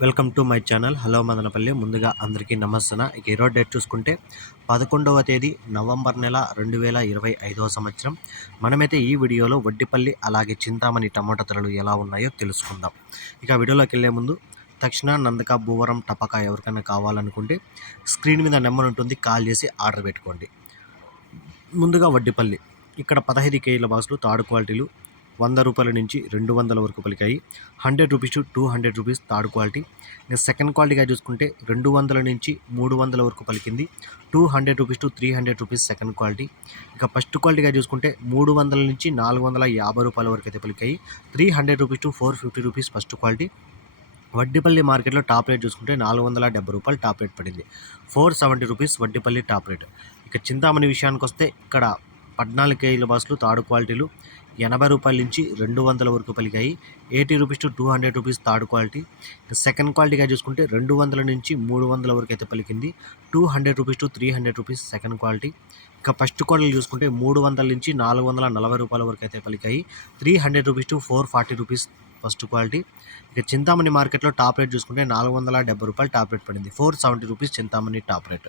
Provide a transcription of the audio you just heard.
Welcome to my channel. Hello Madanapalle. ముందుగా అందరికీ నమస్తే ఇక ఈరోజు డేట్ చూసుకుంటే పదకొండవ తేదీ నవంబర్ నెల రెండు వేల ఇరవై ఐదవ సంవత్సరం. మనమైతే ఈ వీడియోలో వడ్డిపల్లి అలాగే చింతామణి టమాటా ధరలు ఎలా ఉన్నాయో తెలుసుకుందాం. ఇక వీడియోలోకి వెళ్ళే ముందు తక్షణ నందక భూవరం టపక ఎవరికైనా కావాలనుకుంటే స్క్రీన్ మీద నెంబర్ ఉంటుంది. కాల్ చేసి ఆర్డర్ పెట్టుకోండి. ముందుగా వడ్డిపల్లి. ఇక్కడ పదహైదు కేజీల బాక్సులు తాడు క్వాలిటీలు వంద రూపాయల నుంచి రెండు వందల వరకు పలికాయి. Hundred rupees to two hundred rupees third quality. ఇంకా సెకండ్ క్వాలిటీగా చూసుకుంటే రెండు వందల నుంచి మూడు వందల వరకు పలికింది. Two hundred rupees to three hundred rupees second quality. ఇంకా ఫస్ట్ క్వాలిటీగా చూసుకుంటే మూడు వందల నుంచి నాలుగు వందల యాభై రూపాయల వరకు అయితే పలికాయి. Three hundred rupees to four fifty rupees first quality. Vaddipalli మార్కెట్లో టాప్ రేట్ చూసుకుంటే నాలుగు వందల డెబ్బై రూపాయలు టాప్ రేట్ పడింది. Four seventy rupees Vaddipalli top rate. ఇక చింతామణి విషయానికి వస్తే ఇక్కడ పద్నాలుగు కేజీల బాసులు తాడు క్వాలిటీలు ఎనభై రూపాయల నుంచి రెండు వందల వరకు పలికాయి eighty rupees to two hundred rupees third quality. Second క్వాలిటీగా చూసుకుంటే రెండు వందల నుంచి మూడు వందల వరకు అయితే పలికింది. Two hundred rupees to three hundred rupees second quality. ఇక ఫస్ట్ క్వాలిటీ చూసుకుంటే మూడు వందల నుంచి నాలుగు వందల నలభై రూపాయల వరకు అయితే పలికాయి. Three hundred rupees to four forty rupees first quality. ఇక చింతామణి మార్కెట్లో టాప్ రేట్ చూసుకుంటే నాలుగు వందల డెబ్బై రూపాయలు టాప్ రేట్ పడింది. Four seventy rupees Chintamani top rate.